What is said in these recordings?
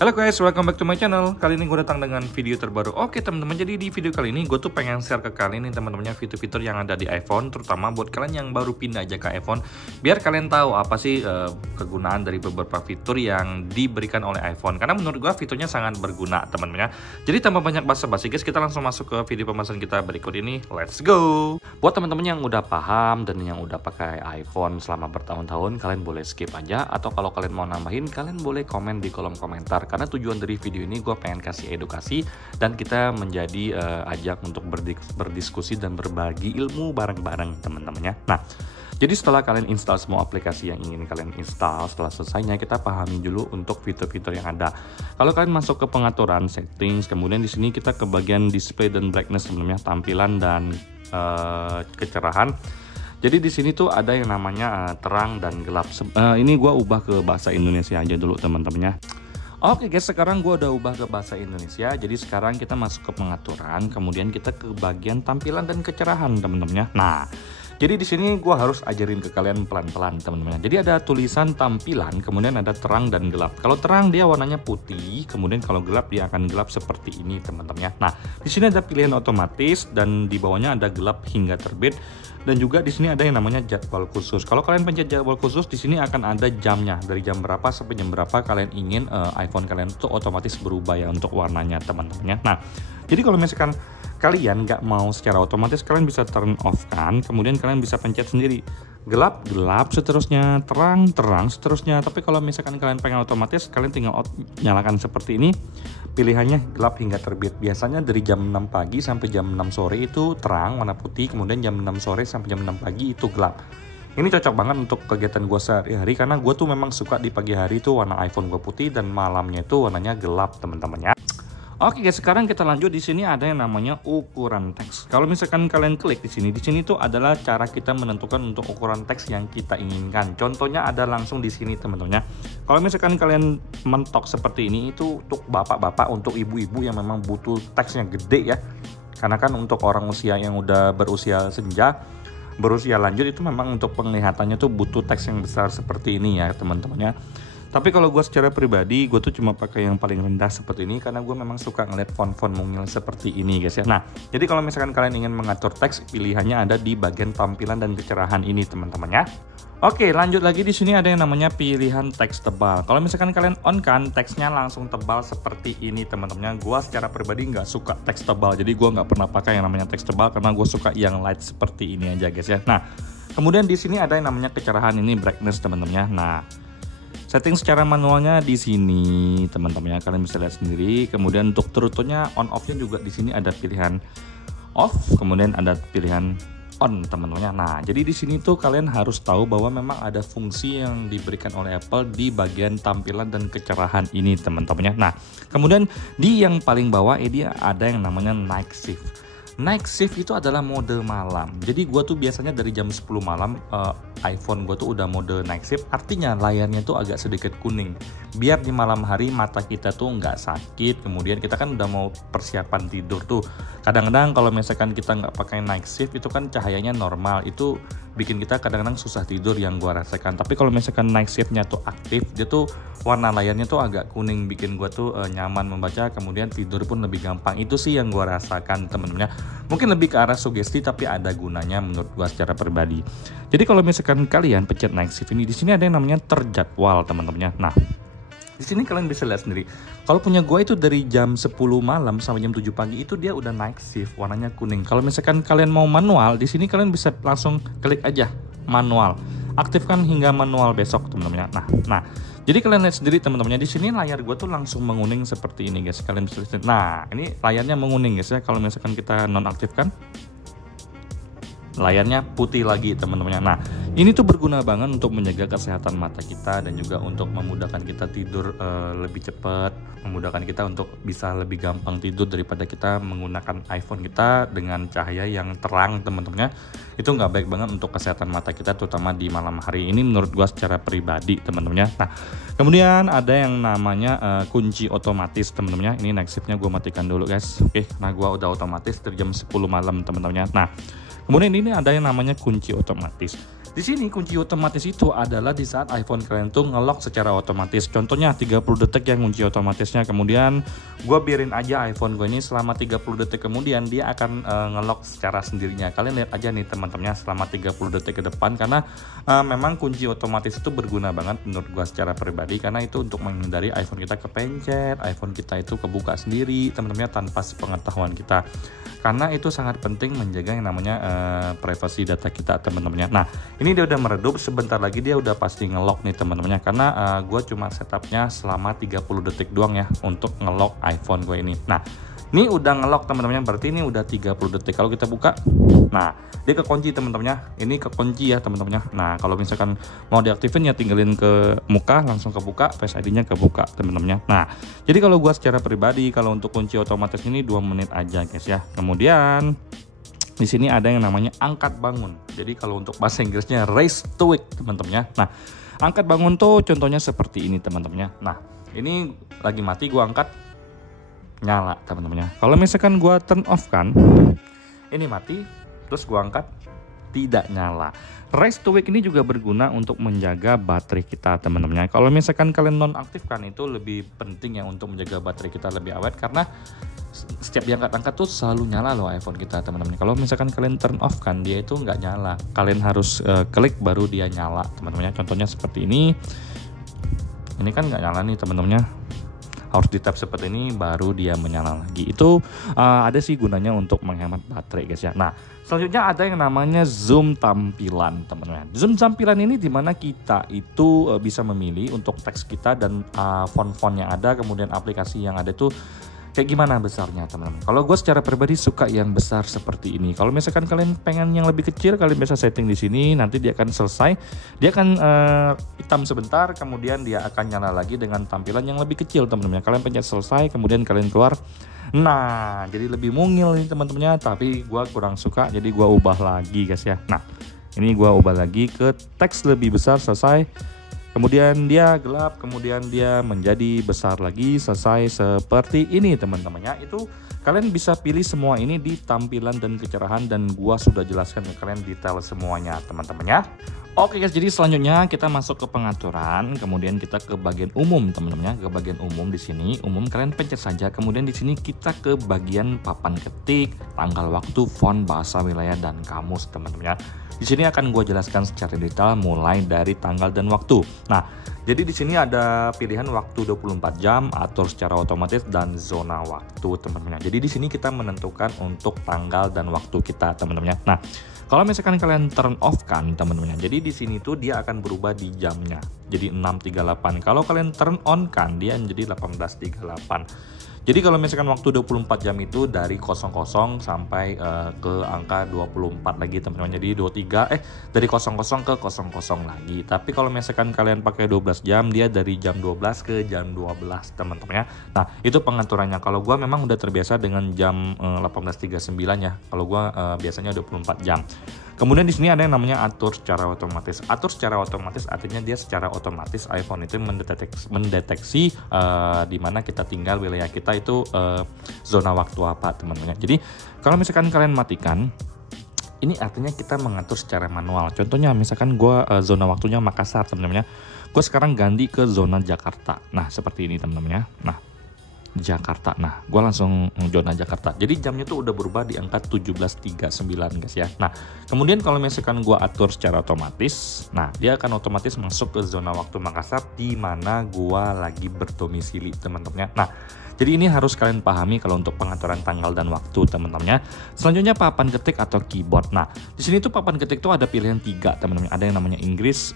Halo guys, welcome back to my channel. Kali ini gue datang dengan video terbaru. Oke teman-teman, jadi di video kali ini gue tuh pengen share ke kalian nih teman-temannya fitur-fitur yang ada di iPhone, terutama buat kalian yang baru pindah aja ke iPhone, biar kalian tahu apa sih kegunaan dari beberapa fitur yang diberikan oleh iPhone. Karena menurut gue fiturnya sangat berguna teman-temannya. Jadi tanpa banyak basa-basi guys, kita langsung masuk ke video pembahasan kita berikut ini. Let's go. Buat teman-teman yang udah paham dan yang udah pakai iPhone selama bertahun-tahun, kalian boleh skip aja, atau kalau kalian mau nambahin, kalian boleh komen di kolom komentar. Karena tujuan dari video ini gue pengen kasih edukasi dan kita menjadi ajak untuk berdiskusi dan berbagi ilmu bareng-bareng teman-temannya. Nah, jadi setelah kalian install semua aplikasi yang ingin kalian install, setelah selesainya kita pahami dulu untuk fitur-fitur yang ada. Kalau kalian masuk ke pengaturan settings, kemudian di sini kita ke bagian display dan brightness sebenarnya, tampilan dan kecerahan. Jadi di sini tuh ada yang namanya terang dan gelap. Ini gue ubah ke bahasa Indonesia aja dulu teman-temannya. Oke guys, sekarang gue udah ubah ke bahasa Indonesia. Jadi sekarang kita masuk ke pengaturan, kemudian kita ke bagian tampilan dan kecerahan teman-temannya. Nah, jadi di sini gue harus ajarin ke kalian pelan-pelan teman-teman. Jadi ada tulisan tampilan, kemudian ada terang dan gelap. Kalau terang dia warnanya putih, kemudian kalau gelap dia akan gelap seperti ini teman-temannya. Nah, di sini ada pilihan otomatis dan di bawahnya ada gelap hingga terbit. Dan juga di sini ada yang namanya jadwal khusus. Kalau kalian pencet jadwal khusus, di sini akan ada jamnya dari jam berapa sampai jam berapa kalian ingin iPhone kalian itu otomatis berubah ya untuk warnanya teman-temannya. Nah, jadi kalau misalkan kalian nggak mau secara otomatis, kalian bisa turn off kan, kemudian kalian bisa pencet sendiri gelap gelap seterusnya, terang terang seterusnya. Tapi kalau misalkan kalian pengen otomatis, kalian tinggal nyalakan seperti ini, pilihannya gelap hingga terbit. Biasanya dari jam 6 pagi sampai jam 6 sore itu terang warna putih, kemudian jam 6 sore sampai jam 6 pagi itu gelap. Ini cocok banget untuk kegiatan gue sehari-hari karena gue tuh memang suka di pagi hari itu warna iPhone gue putih dan malamnya itu warnanya gelap teman-teman ya. Oke guys, sekarang kita lanjut. Di sini ada yang namanya ukuran teks. Kalau misalkan kalian klik di sini tuh adalah cara kita menentukan untuk ukuran teks yang kita inginkan. Contohnya ada langsung di sini teman-teman ya. Kalau misalkan kalian mentok seperti ini, itu untuk bapak-bapak, untuk ibu-ibu yang memang butuh teks yang gede ya. Karena kan untuk orang usia yang udah berusia senja, berusia lanjut itu memang untuk penglihatannya tuh butuh teks yang besar seperti ini ya teman-teman ya. Tapi kalau gue secara pribadi, gue tuh cuma pakai yang paling rendah seperti ini karena gue memang suka ngeliat font-font mungil seperti ini guys ya. Nah, jadi kalau misalkan kalian ingin mengatur teks, pilihannya ada di bagian tampilan dan kecerahan ini teman-teman ya. Oke, lanjut lagi. Di sini ada yang namanya pilihan teks tebal. Kalau misalkan kalian on kan, teksnya langsung tebal seperti ini teman-teman. Gue secara pribadi nggak suka teks tebal, jadi gue nggak pernah pakai yang namanya teks tebal karena gue suka yang light seperti ini aja guys ya. Nah, kemudian di sini ada yang namanya kecerahan, ini brightness teman-teman ya. Nah, setting secara manualnya di sini teman-teman ya, kalian bisa lihat sendiri. Kemudian untuk turutnya on off-nya juga di sini ada pilihan off, kemudian ada pilihan on teman-teman ya. Nah, jadi di sini tuh kalian harus tahu bahwa memang ada fungsi yang diberikan oleh Apple di bagian tampilan dan kecerahan ini teman-teman ya. Nah, kemudian di yang paling bawah ini ada yang namanya night shift. Night shift itu adalah mode malam. Jadi gue tuh biasanya dari jam 10 malam iPhone gue tuh udah mode night shift. Artinya layarnya tuh agak sedikit kuning. Biar di malam hari mata kita tuh nggak sakit. Kemudian kita kan udah mau persiapan tidur tuh. Kadang-kadang kalau misalkan kita nggak pakai night shift itu kan cahayanya normal. Itu bikin kita kadang-kadang susah tidur yang gue rasakan. Tapi kalau misalkan night shiftnya tuh aktif, dia tuh warna layarnya tuh agak kuning, bikin gue tuh nyaman membaca, kemudian tidur pun lebih gampang. Itu sih yang gue rasakan temen-temennya. Mungkin lebih ke arah sugesti tapi ada gunanya menurut gue secara pribadi. Jadi kalau misalkan kalian pencet night shift ini, di sini ada yang namanya terjadwal teman-temannya. Nah, di sini kalian bisa lihat sendiri. Kalau punya gue itu dari jam 10 malam sampai jam 7 pagi itu dia udah night shift, warnanya kuning. Kalau misalkan kalian mau manual, di sini kalian bisa langsung klik aja manual. Aktifkan hingga manual besok teman-teman. Nah, jadi kalian lihat sendiri teman-temannya, di sini layar gue tuh langsung menguning seperti ini guys. Kalian bisa lihat. Nah, ini layarnya menguning guys ya. Kalau misalkan kita nonaktifkan, layarnya putih lagi teman-temannya. Nah, ini tuh berguna banget untuk menjaga kesehatan mata kita dan juga untuk memudahkan kita tidur lebih cepat, memudahkan kita untuk bisa lebih gampang tidur daripada kita menggunakan iPhone kita dengan cahaya yang terang teman-temannya. Itu nggak baik banget untuk kesehatan mata kita, terutama di malam hari. Ini menurut gua secara pribadi teman-temannya. Nah, kemudian ada yang namanya kunci otomatis teman-temannya. Ini night shift-nya gua matikan dulu guys. Oke, nah gua udah otomatis dari jam 10 malam teman-temannya. Nah, kemudian ini ada yang namanya kunci otomatis. Di sini kunci otomatis itu adalah di saat iPhone kalian tuh nge-lock secara otomatis. Contohnya 30 detik yang kunci otomatisnya. Kemudian gue biarin aja iPhone gue ini selama 30 detik kemudian dia akan nge-lock secara sendirinya. Kalian lihat aja nih teman-teman selama 30 detik ke depan, karena memang kunci otomatis itu berguna banget menurut gue secara pribadi, karena itu untuk menghindari iPhone kita kepencet, iPhone kita itu kebuka sendiri teman-teman tanpa sepengetahuan kita. Karena itu sangat penting menjaga yang namanya privasi data kita teman-teman. Nah, ini dia udah meredup, sebentar lagi dia udah pasti nge-lock nih teman-teman, karena gue cuma setupnya selama 30 detik doang ya untuk nge-lock iPhone gue ini. Nah, ini udah nge-lock teman-teman, berarti ini udah 30 detik. Kalau kita buka, nah dia kekunci teman-teman, ini kekunci ya teman-teman. Nah, kalau misalkan mau diaktifin ya tinggalin ke muka, langsung kebuka, Face ID-nya kebuka teman-teman. Nah, jadi kalau gua secara pribadi kalau untuk kunci otomatis ini 2 menit aja guys ya. Kemudian di sini ada yang namanya angkat bangun. Jadi kalau untuk bahasa Inggrisnya raise to wake teman-teman. Nah, angkat bangun tuh contohnya seperti ini teman-teman. Nah, ini lagi mati gua angkat, nyala teman-teman. Kalau misalkan gua turn off kan, ini mati, terus gua angkat, tidak nyala. Raise to wake ini juga berguna untuk menjaga baterai kita teman-teman. Kalau misalkan kalian nonaktifkan itu lebih penting ya untuk menjaga baterai kita lebih awet, karena setiap diangkat-angkat tuh selalu nyala loh iPhone kita teman-teman. Kalau misalkan kalian turn off kan, dia itu nggak nyala. Kalian harus klik baru dia nyala teman-teman. Contohnya seperti ini kan nggak nyala nih teman-teman. Harus di tap seperti ini baru dia menyala lagi. Itu ada sih gunanya untuk menghemat baterai guys ya. Nah, selanjutnya ada yang namanya zoom tampilan teman-teman. Zoom tampilan ini dimana kita itu bisa memilih untuk teks kita dan font-font yang ada, kemudian aplikasi yang ada itu kayak gimana besarnya teman-teman. Kalau gue secara pribadi suka yang besar seperti ini. Kalau misalkan kalian pengen yang lebih kecil, kalian bisa setting di sini. Nanti dia akan selesai, dia akan hitam sebentar, kemudian dia akan nyala lagi dengan tampilan yang lebih kecil teman-teman. Kalian pencet selesai, kemudian kalian keluar. Nah, jadi lebih mungil nih teman-temannya. Tapi gue kurang suka, jadi gue ubah lagi guys ya. Nah, ini gue ubah lagi ke teks lebih besar, selesai. Kemudian dia gelap, kemudian dia menjadi besar lagi, selesai seperti ini teman-temannya. Itu kalian bisa pilih semua ini di tampilan dan kecerahan, dan gua sudah jelaskan ke kalian detail semuanya teman-temannya. Oke guys, jadi selanjutnya kita masuk ke pengaturan, kemudian kita ke bagian umum teman-temannya. Ke bagian umum di sini, umum kalian pencet saja. Kemudian di sini kita ke bagian papan ketik, tanggal waktu, font, bahasa, wilayah, dan kamus teman-temannya. Di sini akan gue jelaskan secara detail mulai dari tanggal dan waktu. Nah, jadi di sini ada pilihan waktu 24 jam, atur secara otomatis, dan zona waktu teman-teman. Jadi di sini kita menentukan untuk tanggal dan waktu kita teman-teman. Nah, kalau misalkan kalian turn off kan teman-teman, jadi di sini tuh dia akan berubah di jamnya. Jadi 6.38. Kalau kalian turn on kan dia menjadi 18.38. Jadi kalau misalkan waktu 24 jam itu dari 00 sampai ke angka 24 lagi teman-teman. Jadi dari 00 ke 00 lagi. Tapi kalau misalkan kalian pakai 12 jam, dia dari jam 12 ke jam 12 teman-teman ya. Nah, itu pengaturannya. Kalau gua memang udah terbiasa dengan jam 18.39 ya. Kalau gua biasanya 24 jam. Kemudian di sini ada yang namanya atur secara otomatis. Atur secara otomatis artinya dia secara otomatis iPhone itu mendeteksi di mana kita tinggal, wilayah kita itu zona waktu apa teman-teman. Jadi kalau misalkan kalian matikan, ini artinya kita mengatur secara manual. Contohnya misalkan gue zona waktunya Makassar teman-teman ya. Gue sekarang ganti ke zona Jakarta. Nah seperti ini teman-teman ya. Nah Jakarta. Nah, gue langsung zona Jakarta. Jadi jamnya tuh udah berubah di angka 17.39 guys ya. Nah, kemudian kalau misalkan gue atur secara otomatis, nah dia akan otomatis masuk ke zona waktu Makassar di mana gue lagi berdomisili teman-teman. Nah, jadi ini harus kalian pahami kalau untuk pengaturan tanggal dan waktu teman-teman. Selanjutnya papan ketik atau keyboard. Nah, di sini tuh papan ketik tuh ada pilihan 3 teman-teman. Ada yang namanya Inggris,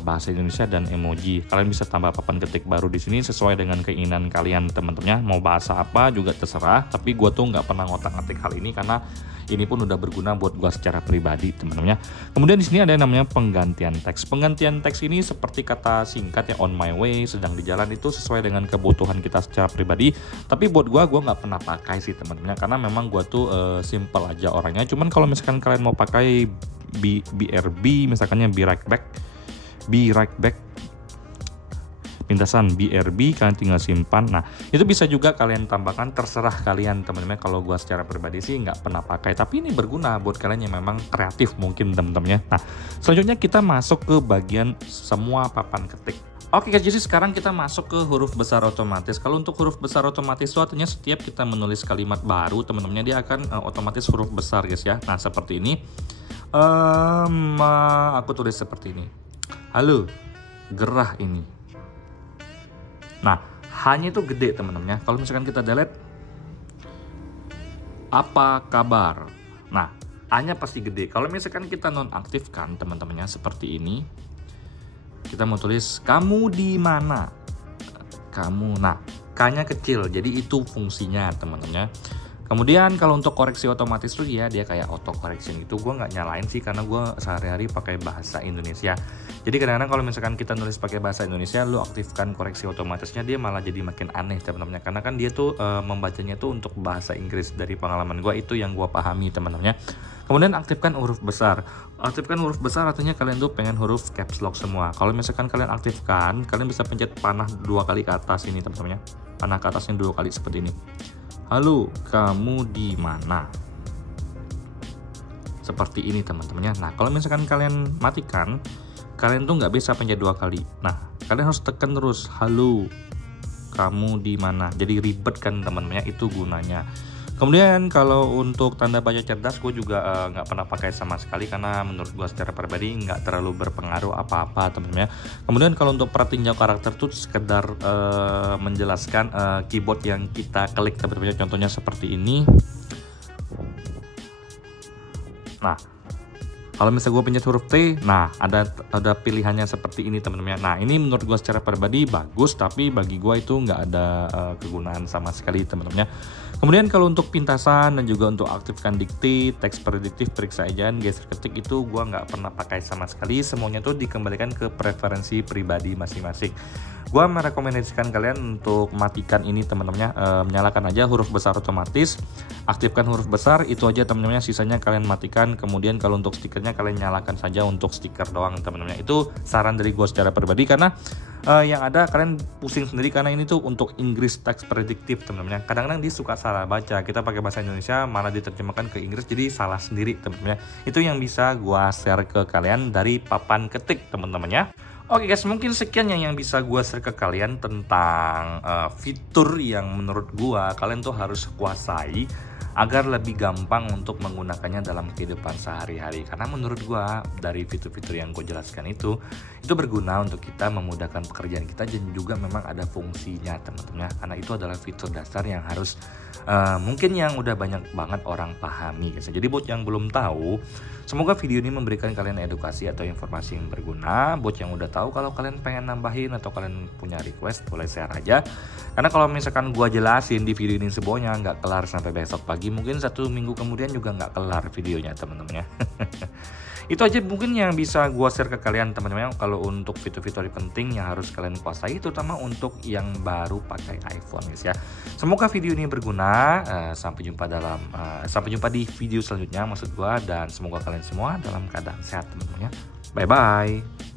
bahasa Indonesia, dan emoji. Kalian bisa tambah papan ketik baru di sini sesuai dengan keinginan kalian teman-teman. Mau bahasa apa juga terserah. Tapi gue tuh nggak pernah ngotak-ngatik hal ini karena ini pun udah berguna buat gue secara pribadi teman-teman. Kemudian di sini ada yang namanya penggantian teks. Penggantian teks ini seperti kata singkat ya, on my way, sedang di jalan, itu sesuai dengan kebutuhan kita secara pribadi. Tapi buat gue nggak pernah pakai sih teman-teman, karena memang gue tuh simple aja orangnya. Cuman kalau misalkan kalian mau pakai BRB, misalkannya be right back, pintasan BRB, kalian tinggal simpan. Nah, itu bisa juga kalian tambahkan, terserah kalian teman-teman. Kalau gua secara pribadi sih nggak pernah pakai, tapi ini berguna buat kalian yang memang kreatif mungkin teman-teman ya. Nah, selanjutnya kita masuk ke bagian semua papan ketik. Oke guys, jadi sekarang kita masuk ke huruf besar otomatis. Kalau untuk huruf besar otomatis itu artinya setiap kita menulis kalimat baru, teman-teman, dia akan otomatis huruf besar guys ya. Nah, seperti ini. Aku tulis seperti ini. Halo, gerah ini. Nah, hanya itu gede teman-teman ya. Kalau misalkan kita delete, apa kabar? Nah, hanya pasti gede. Kalau misalkan kita nonaktifkan teman-temannya seperti ini, kita mau tulis kamu di mana? Kamu. Nah, K-nya kecil, jadi itu fungsinya teman-teman ya. Kemudian kalau untuk koreksi otomatis tuh dia kayak auto correction itu, gue nggak nyalain sih karena gue sehari-hari pakai bahasa Indonesia. Jadi kadang-kadang kalau misalkan kita nulis pakai bahasa Indonesia, lu aktifkan koreksi otomatisnya, dia malah jadi makin aneh teman-teman, karena kan dia tuh membacanya tuh untuk bahasa Inggris. Dari pengalaman gue itu yang gue pahami teman-teman. Kemudian aktifkan huruf besar. Aktifkan huruf besar artinya kalian tuh pengen huruf caps lock semua. Kalau misalkan kalian aktifkan, kalian bisa pencet panah 2 kali ke atas ini teman-teman ya. Panah ke atasnya 2 kali seperti ini. Halo, kamu di mana? Seperti ini teman-temannya. Nah, kalau misalkan kalian matikan, kalian tuh nggak bisa pencet 2 kali. Nah, kalian harus tekan terus. Halo, kamu di mana? Jadi ribet kan teman-temannya, itu gunanya. Kemudian kalau untuk tanda baca cerdas, gue juga nggak pernah pakai sama sekali karena menurut gue secara pribadi nggak terlalu berpengaruh apa-apa teman-teman ya. Kemudian kalau untuk pertinjau karakter tuh sekedar menjelaskan keyboard yang kita klik teman-teman. Contohnya seperti ini. Nah, kalau misalnya gue pencet huruf T, nah ada pilihannya seperti ini teman-teman. Nah, ini menurut gue secara pribadi bagus, tapi bagi gue itu nggak ada kegunaan sama sekali teman-teman. Kemudian kalau untuk pintasan dan juga untuk aktifkan dikte, teks prediktif, periksa ejaan, geser ketik itu gue nggak pernah pakai sama sekali. Semuanya tuh dikembalikan ke preferensi pribadi masing-masing. Gue merekomendasikan kalian untuk matikan ini teman-teman, menyalakan aja huruf besar otomatis, aktifkan huruf besar, itu aja teman-teman, sisanya kalian matikan. Kemudian kalau untuk stikernya kalian nyalakan saja untuk stiker doang teman-teman. Itu saran dari gue secara pribadi karena yang ada kalian pusing sendiri karena ini tuh untuk Inggris teks prediktif teman-teman. Kadang-kadang dia suka salah baca, kita pakai bahasa Indonesia malah diterjemahkan ke Inggris jadi salah sendiri teman-teman. Itu yang bisa gue share ke kalian dari papan ketik teman-teman ya. Oke guys, mungkin sekian yang bisa gue share ke kalian tentang fitur yang menurut gue kalian tuh harus kuasai agar lebih gampang untuk menggunakannya dalam kehidupan sehari-hari. Karena menurut gue dari fitur-fitur yang gue jelaskan itu berguna untuk kita memudahkan pekerjaan kita dan juga memang ada fungsinya teman-teman. Karena itu adalah fitur dasar yang harus mungkin yang udah banyak banget orang pahami guys. Jadi buat yang belum tahu, semoga video ini memberikan kalian edukasi atau informasi yang berguna. Buat yang udah tahu, kalau kalian pengen nambahin atau kalian punya request, boleh share aja. Karena kalau misalkan gua jelasin di video ini semuanya nggak kelar sampai besok pagi, mungkin 1 minggu kemudian juga nggak kelar videonya teman-teman ya. Itu aja mungkin yang bisa gua share ke kalian teman-teman. Kalau untuk fitur-fitur penting yang harus kalian kuasai, terutama untuk yang baru pakai iPhone guys ya. Semoga video ini berguna. Sampai jumpa di video selanjutnya maksud gua, dan semoga kalian semua dalam keadaan sehat teman-teman ya. Bye bye.